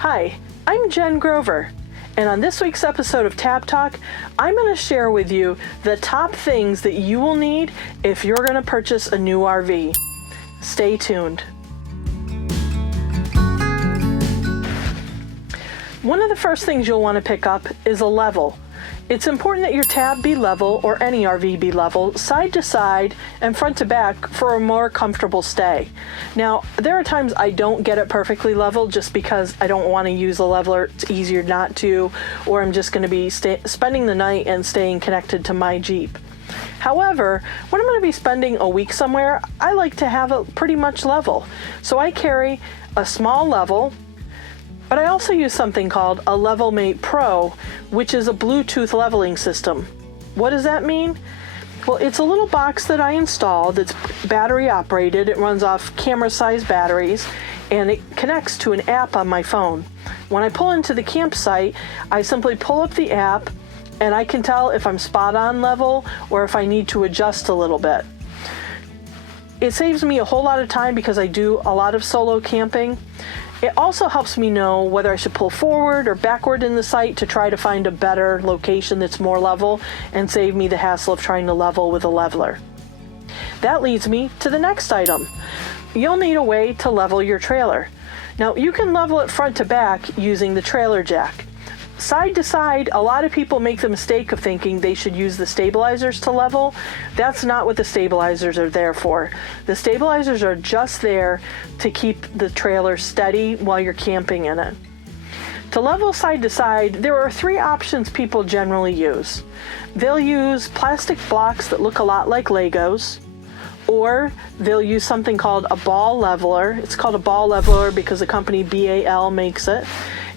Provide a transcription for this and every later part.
Hi, I'm Jen Grover, and on this week's episode of Tab Talk, I'm going to share with you the top things that you will need if you're going to purchase a new RV. Stay tuned. One of the first things you'll want to pick up is a level. It's important that your tab be level, or any RV be level, side to side and front to back for a more comfortable stay. Now, there are times I don't get it perfectly level just because I don't want to use a leveler. It's easier not to, or I'm just going to be spending the night and staying connected to my Jeep. However, when I'm going to be spending a week somewhere, I like to have it pretty much level. So I carry a small level, but I also use something called a LevelMate Pro, which is a Bluetooth leveling system. What does that mean? Well, it's a little box that I installed. It's battery operated. It runs off camera-sized batteries, and it connects to an app on my phone. When I pull into the campsite, I simply pull up the app, and I can tell if I'm spot on level or if I need to adjust a little bit. It saves me a whole lot of time because I do a lot of solo camping. It also helps me know whether I should pull forward or backward in the site to try to find a better location that's more level and save me the hassle of trying to level with a leveler. That leads me to the next item. You'll need a way to level your trailer. Now, you can level it front to back using the trailer jack. Side to side, a lot of people make the mistake of thinking they should use the stabilizers to level. That's not what the stabilizers are there for. The stabilizers are just there to keep the trailer steady while you're camping in it. To level side to side, there are three options people generally use. They'll use plastic blocks that look a lot like Legos, or they'll use something called a ball leveler. It's called a ball leveler because the company BAL makes it.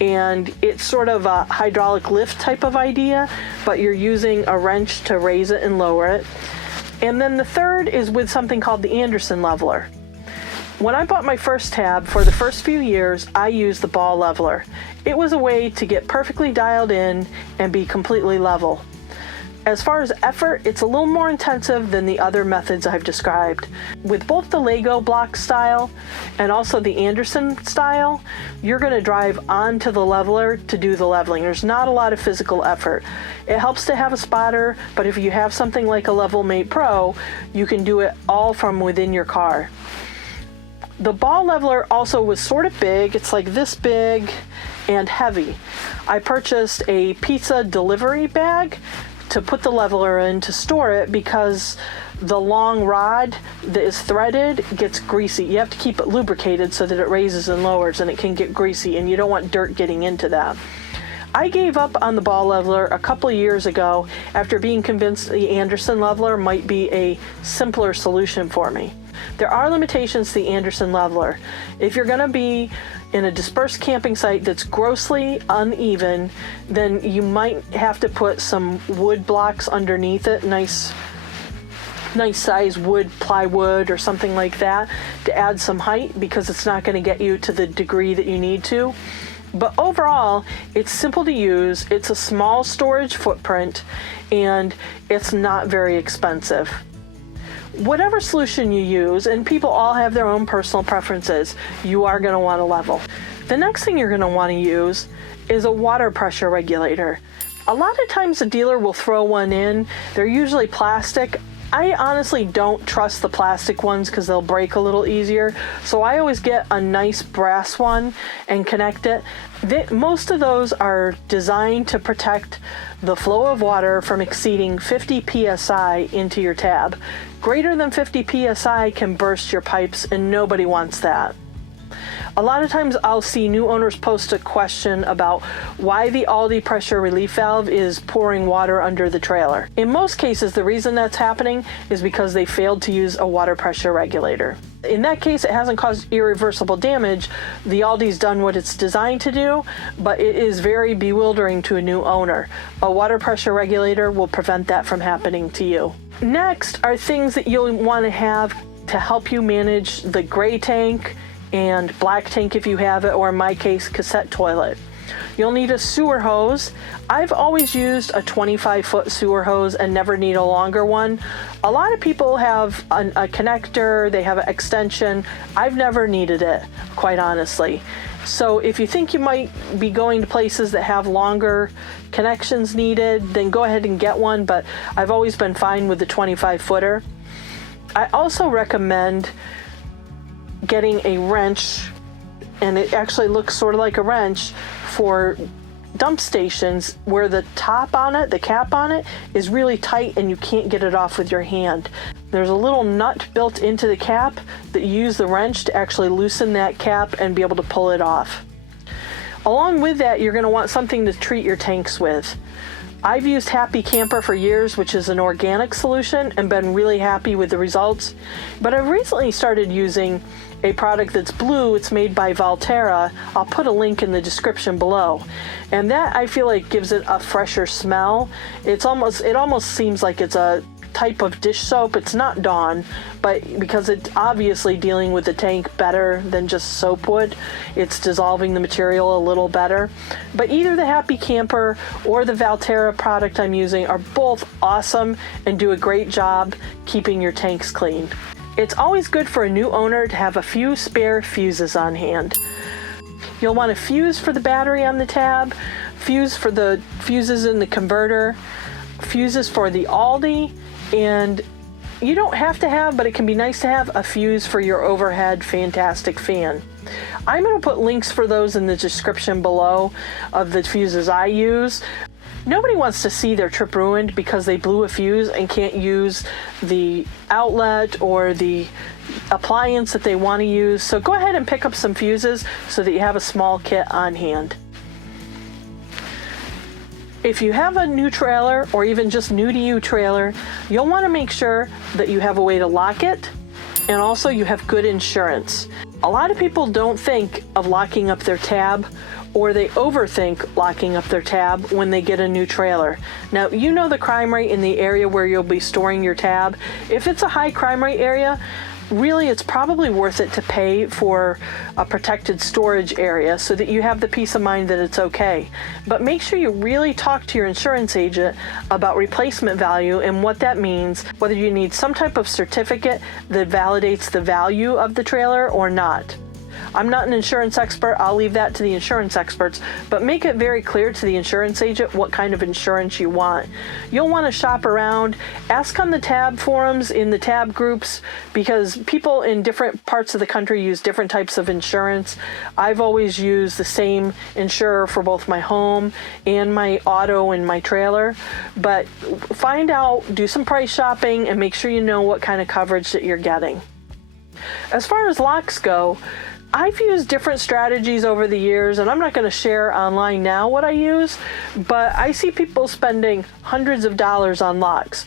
And it's sort of a hydraulic lift type of idea, but you're using a wrench to raise it and lower it. And then the third is with something called the Anderson leveler. When I bought my first tab, for the first few years, I used the ball leveler. It was a way to get perfectly dialed in and be completely level. As far as effort, it's a little more intensive than the other methods I've described. With both the Lego block style and also the Anderson style, you're going to drive onto the leveler to do the leveling. There's not a lot of physical effort. It helps to have a spotter, but if you have something like a LevelMate Pro, you can do it all from within your car. The ball leveler also was sort of big. It's like this big and heavy. I purchased a pizza delivery bag to put the leveler in to store it because the long rod that is threaded gets greasy. You have to keep it lubricated so that it raises and lowers, and it can get greasy, and you don't want dirt getting into that. I gave up on the ball leveler a couple of years ago after being convinced the Anderson leveler might be a simpler solution for me. There are limitations to the Anderson leveler. If you're going to be in a dispersed camping site that's grossly uneven, then you might have to put some wood blocks underneath it, nice size wood, plywood or something like that, to add some height, because it's not going to get you to the degree that you need to. But overall, it's simple to use, it's a small storage footprint, and it's not very expensive. Whatever solution you use, and people all have their own personal preferences, you are going to want to level. The next thing you're going to want to use is a water pressure regulator. A lot of times the dealer will throw one in. They're usually plastic. I honestly don't trust the plastic ones because they'll break a little easier. So I always get a nice brass one and connect it. Most of those are designed to protect the flow of water from exceeding 50 psi into your tab. Greater than 50 psi can burst your pipes, and nobody wants that. A lot of times I'll see new owners post a question about why the Aldi pressure relief valve is pouring water under the trailer. In most cases, the reason that's happening is because they failed to use a water pressure regulator. In that case, it hasn't caused irreversible damage. The Aldi's done what it's designed to do, but it is very bewildering to a new owner. A water pressure regulator will prevent that from happening to you. Next are things that you'll want to have to help you manage the gray tank and black tank if you have it, or in my case, cassette toilet. You'll need a sewer hose. I've always used a 25-foot sewer hose and never need a longer one. A lot of people have a connector, they have an extension. I've never needed it, quite honestly. So if you think you might be going to places that have longer connections needed, then go ahead and get one, but I've always been fine with the 25-footer. I also recommend getting a wrench, and it actually looks sort of like a wrench, for dump stations where the top on it, the cap on it, is really tight and you can't get it off with your hand. There's a little nut built into the cap that you use the wrench to actually loosen that cap and be able to pull it off. Along with that, you're going to want something to treat your tanks with. I've used Happy Camper for years, which is an organic solution, and been really happy with the results. But I've recently started using a product that's blue. It's made by Valterra. I'll put a link in the description below. And that, I feel like, gives it a fresher smell. It almost seems like it's a type of dish soap. It's not Dawn, but because it's obviously dealing with the tank better than just soap would, it's dissolving the material a little better. But either the Happy Camper or the Valterra product I'm using are both awesome and do a great job keeping your tanks clean. It's always good for a new owner to have a few spare fuses on hand. You'll want a fuse for the battery on the tab, fuse for the fuses in the converter, fuses for the Aldi, and you don't have to have, but it can be nice to have, a fuse for your overhead fantastic fan. I'm going to put links for those in the description below of the fuses I use. Nobody wants to see their trip ruined because they blew a fuse and can't use the outlet or the appliance that they want to use. So go ahead and pick up some fuses so that you have a small kit on hand. If you have a new trailer, or even just new to you trailer, you'll want to make sure that you have a way to lock it, and also you have good insurance. A lot of people don't think of locking up their tab, or they overthink locking up their tab when they get a new trailer. Now, you know the crime rate in the area where you'll be storing your tab. If it's a high crime rate area, really it's probably worth it to pay for a protected storage area so that you have the peace of mind that it's okay. But make sure you really talk to your insurance agent about replacement value and what that means, whether you need some type of certificate that validates the value of the trailer or not. I'm not an insurance expert. I'll leave that to the insurance experts, but make it very clear to the insurance agent what kind of insurance you want. You'll want to shop around, ask on the tab forums, in the tab groups, because people in different parts of the country use different types of insurance. I've always used the same insurer for both my home and my auto and my trailer, but find out, do some price shopping, and make sure you know what kind of coverage that you're getting. As far as locks go, I've used different strategies over the years, and I'm not going to share online now what I use, but I see people spending hundreds of dollars on locks.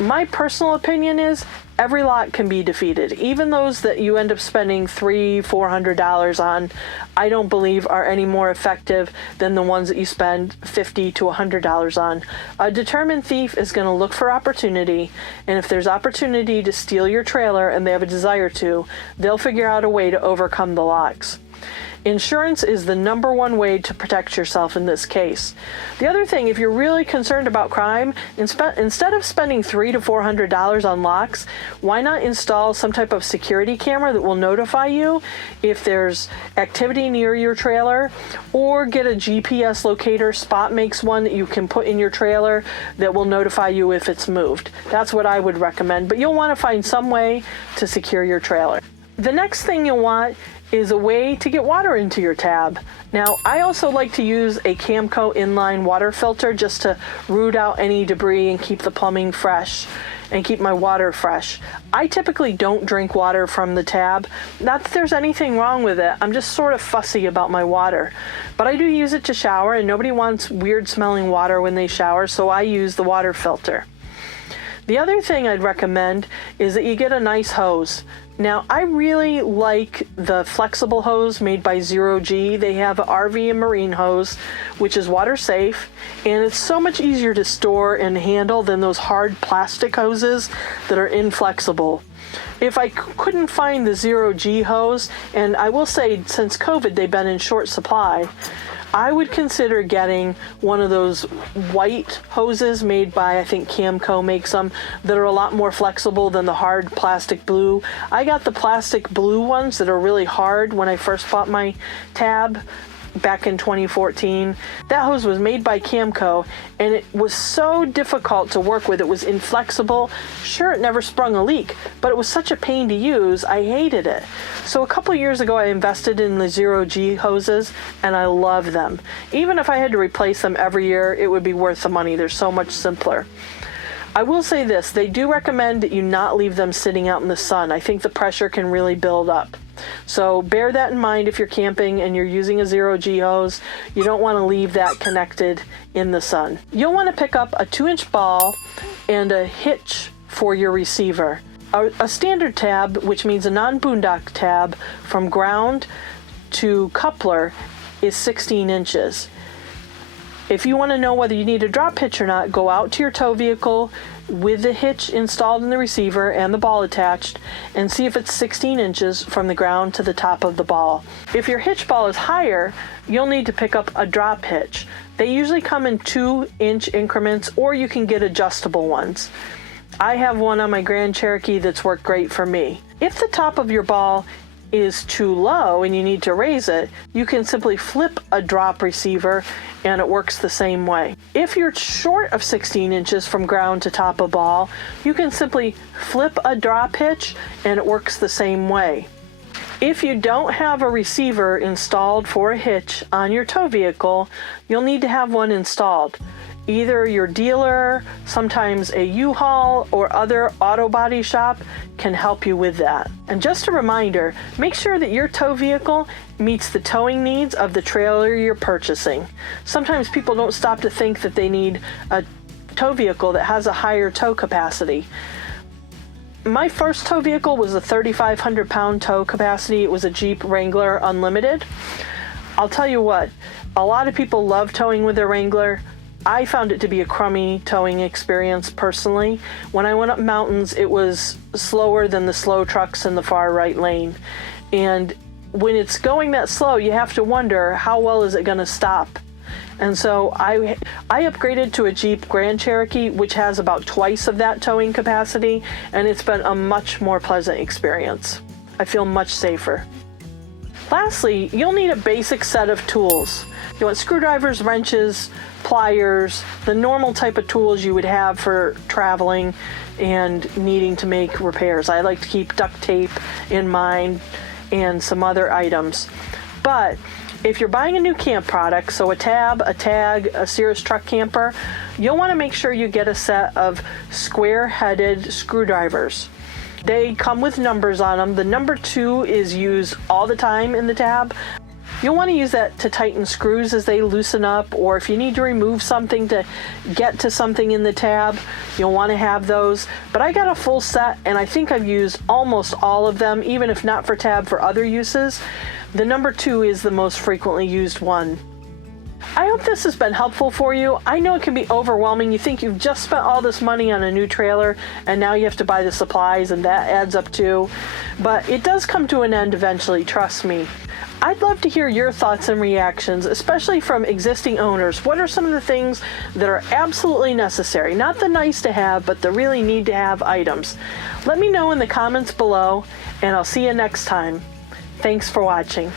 My personal opinion is every lock can be defeated. Even those that you end up spending $300-400 on, I don't believe are any more effective than the ones that you spend $50 to $100 on. A determined thief is going to look for opportunity, and if there's opportunity to steal your trailer and they have a desire to, they'll figure out a way to overcome the locks. Insurance is the number one way to protect yourself in this case. The other thing, if you're really concerned about crime, instead of spending $300 to $400 on locks, why not install some type of security camera that will notify you if there's activity near your trailer, or get a GPS locator. Spot makes one that you can put in your trailer that will notify you if it's moved. That's what I would recommend, but you'll want to find some way to secure your trailer. The next thing you'll want is a way to get water into your tab. Now, I also like to use a Camco inline water filter just to root out any debris and keep the plumbing fresh and keep my water fresh. I typically don't drink water from the tab. Not that there's anything wrong with it. I'm just sort of fussy about my water. But I do use it to shower, and nobody wants weird smelling water when they shower, so I use the water filter. The other thing I'd recommend is that you get a nice hose. Now, I really like the flexible hose made by Zero G. They have an RV and marine hose, which is water safe, and it's so much easier to store and handle than those hard plastic hoses that are inflexible. If I couldn't find the Zero G hose, and I will say since COVID they've been in short supply, I would consider getting one of those white hoses made by, I think Camco makes them, that are a lot more flexible than the hard plastic blue. I got the plastic blue ones that are really hard when I first bought my tab back in 2014. That hose was made by Camco, and it was so difficult to work with. It was inflexible. Sure, it never sprung a leak, but it was such a pain to use. I hated it. So a couple years ago, I invested in the 0G hoses, and I love them. Even if I had to replace them every year, it would be worth the money. They're so much simpler. I will say this, they do recommend that you not leave them sitting out in the sun. I think the pressure can really build up. So bear that in mind if you're camping and you're using a 0G hose. You don't want to leave that connected in the sun. You'll want to pick up a 2-inch ball and a hitch for your receiver. A standard tab, which means a non-boondock tab, from ground to coupler is 16 inches. If you want to know whether you need a drop hitch or not, go out to your tow vehicle with the hitch installed in the receiver and the ball attached and see if it's 16 inches from the ground to the top of the ball. If your hitch ball is higher, you'll need to pick up a drop hitch. They usually come in 2-inch increments, or you can get adjustable ones. I have one on my Grand Cherokee that's worked great for me. If the top of your ball is too low and you need to raise it, you can simply flip a drop receiver and it works the same way. If you're short of 16 inches from ground to top of ball, you can simply flip a drop hitch and it works the same way. If you don't have a receiver installed for a hitch on your tow vehicle, you'll need to have one installed. Either your dealer, sometimes a U-Haul, or other auto body shop can help you with that. And just a reminder, make sure that your tow vehicle meets the towing needs of the trailer you're purchasing. Sometimes people don't stop to think that they need a tow vehicle that has a higher tow capacity. My first tow vehicle was a 3,500 pound tow capacity. It was a Jeep Wrangler Unlimited. I'll tell you what, a lot of people love towing with their Wrangler. I found it to be a crummy towing experience personally. When I went up mountains, it was slower than the slow trucks in the far right lane. And when it's going that slow, you have to wonder, how well is it going to stop? And so I upgraded to a Jeep Grand Cherokee, which has about twice of that towing capacity, and it's been a much more pleasant experience. I feel much safer. Lastly, you'll need a basic set of tools. You want screwdrivers, wrenches, pliers, the normal type of tools you would have for traveling and needing to make repairs. I like to keep duct tape in mind and some other items. But if you're buying a nuCamp product, so a tab, a tag, a Cirrus truck camper, you'll want to make sure you get a set of square-headed screwdrivers. They come with numbers on them. The number 2 is used all the time in the tab. You'll want to use that to tighten screws as they loosen up, or if you need to remove something to get to something in the tab, you'll want to have those. But I got a full set, and I think I've used almost all of them, even if not for tab, for other uses. The number 2 is the most frequently used one. I hope this has been helpful for you. I know it can be overwhelming. You think you've just spent all this money on a new trailer and now you have to buy the supplies, and that adds up too. But it does come to an end eventually, trust me. I'd love to hear your thoughts and reactions, especially from existing owners. What are some of the things that are absolutely necessary? Not the nice to have, but the really need to have items. Let me know in the comments below, and I'll see you next time. Thanks for watching.